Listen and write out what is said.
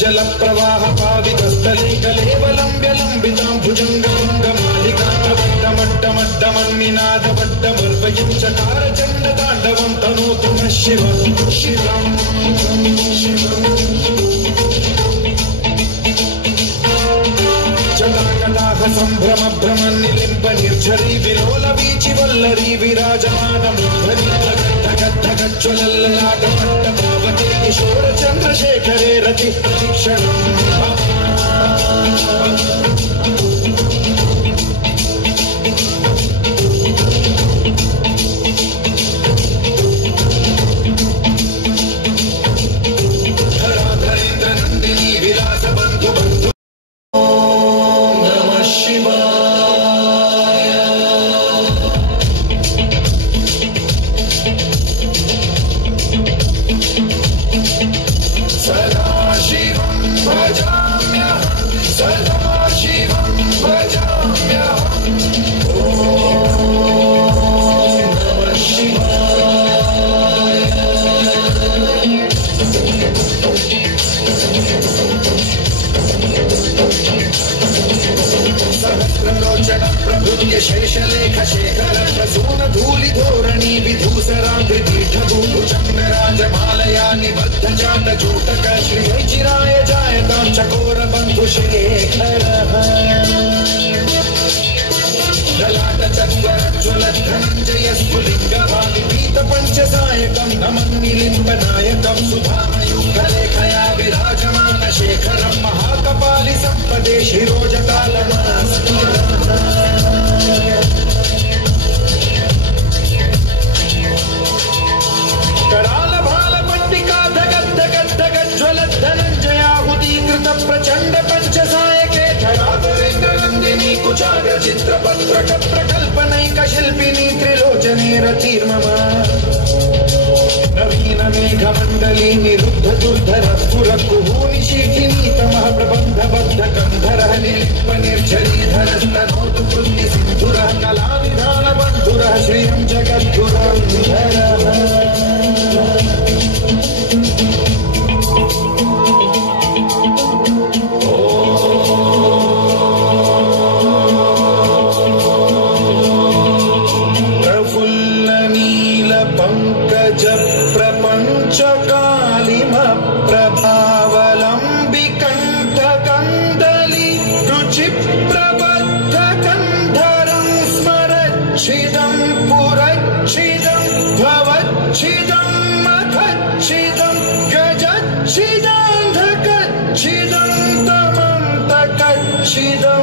जल प्रवाह पावितस्थले कलेवलम्ब्य लम्बितां भुजङ्गमण्डमट्टमट्टमन्निनादवड्डमर्वयं चकार चण्डताण्डवं तनोतु नः शिवं शिवं जटाकटाह सम्भ्रम भ्रमन्निलिम्ब निर्झरी विलोल वीचि वल्लरी विराजमानमुद्धरिद्धगद्धगज्ज्वलल्ललाटमट्टभावते किशोर चन्द्रशेखरे रति प्रतीक्षणम् शेषलेख शेखर प्रसून धूलि धोरणी विधूसराग्रितीर्थभूभुचन्द्रराजमालया निबद्ध चाण्ड जूटक श्रियै चिराय जायतां चकोर बन्धु शेखरः ललाट चन्द्रज्ज्वल धनञ्जय स्फुलिङ्ग भाविपीत पञ्चसायकं नमन्निलिम्बनायकं सुधामयुगलेखया विराजमान शेखरं महाकपालि सम्पदे शिरोजकालनास्मरः कराल भाल पट्टिका धगद्धगद्धगज्ज्वल धनञ्जयाहुतीकृत प्रचण्ड पञ्चसायके धराधरेन्द्र नन्दिनी कुचाग्र चित्रपत्रक प्रकल्पनैक शिल्पिनी त्रिलोचने रतिर्मम नवीन मेघमण्डली निरुद्ध दुर्धर स्फुर कुहूनि शीखिनी तमः प्रबन्ध बद्ध गन्धरः निलिप्प निर्झरीधर स्तनोतु कृत्य सिन्धुरः कलानिधान बन्धुरः श्रियं जगद्गुरन्धरः She